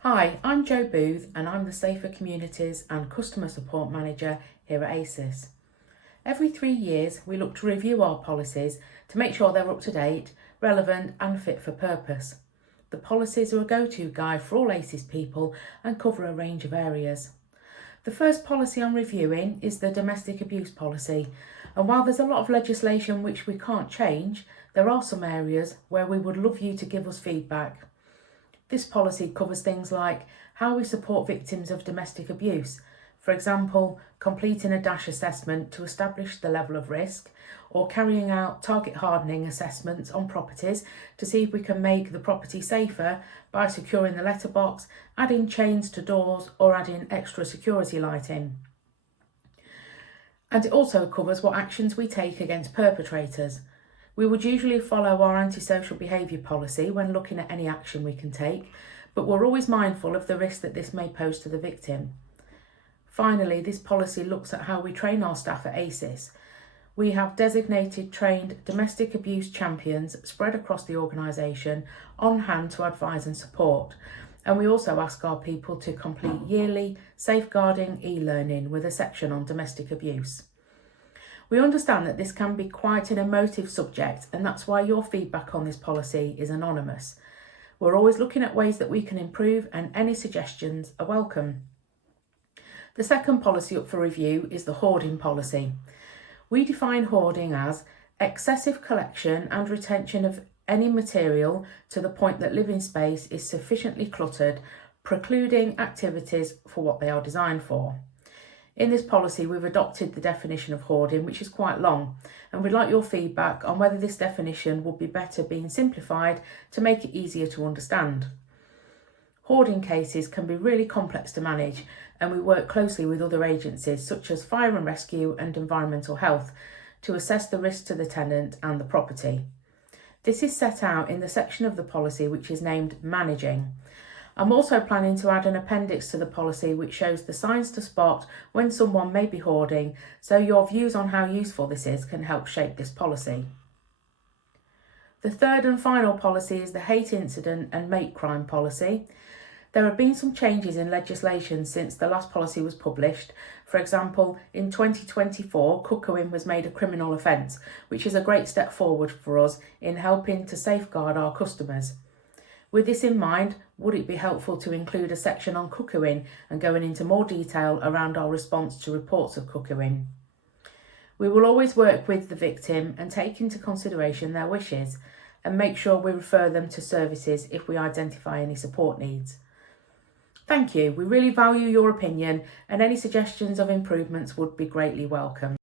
Hi, I'm Jo Booth and I'm the Safer Communities and Customer Support Manager here at ACES. Every 3 years we look to review our policies to make sure they're up to date, relevant and fit for purpose. The policies are a go-to guide for all ACES people and cover a range of areas. The first policy I'm reviewing is the domestic abuse policy, and while there's a lot of legislation which we can't change, there are some areas where we would love you to give us feedback. This policy covers things like how we support victims of domestic abuse, for example, completing a DASH assessment to establish the level of risk, or carrying out target hardening assessments on properties to see if we can make the property safer by securing the letterbox, adding chains to doors or adding extra security lighting. And it also covers what actions we take against perpetrators. We would usually follow our antisocial behaviour policy when looking at any action we can take, but we're always mindful of the risk that this may pose to the victim. Finally, this policy looks at how we train our staff at ACES. We have designated trained domestic abuse champions spread across the organisation on hand to advise and support, and we also ask our people to complete yearly safeguarding e-learning with a section on domestic abuse. We understand that this can be quite an emotive subject, and that's why your feedback on this policy is anonymous. We're always looking at ways that we can improve, and any suggestions are welcome. The second policy up for review is the hoarding policy. We define hoarding as excessive collection and retention of any material to the point that living space is sufficiently cluttered, precluding activities for what they are designed for. In this policy, we've adopted the definition of hoarding, which is quite long, and we'd like your feedback on whether this definition would be better being simplified to make it easier to understand. Hoarding cases can be really complex to manage, and we work closely with other agencies such as Fire and Rescue and Environmental Health to assess the risk to the tenant and the property. This is set out in the section of the policy which is named Managing. I'm also planning to add an appendix to the policy which shows the signs to spot when someone may be hoarding, so your views on how useful this is can help shape this policy. The third and final policy is the Hate Incident and Mate Crime policy. There have been some changes in legislation since the last policy was published. For example, in 2024, cuckooing was made a criminal offence, which is a great step forward for us in helping to safeguard our customers. With this in mind, would it be helpful to include a section on cuckooing and going into more detail around our response to reports of cuckooing? We will always work with the victim and take into consideration their wishes and make sure we refer them to services if we identify any support needs. Thank you. We really value your opinion, and any suggestions of improvements would be greatly welcome.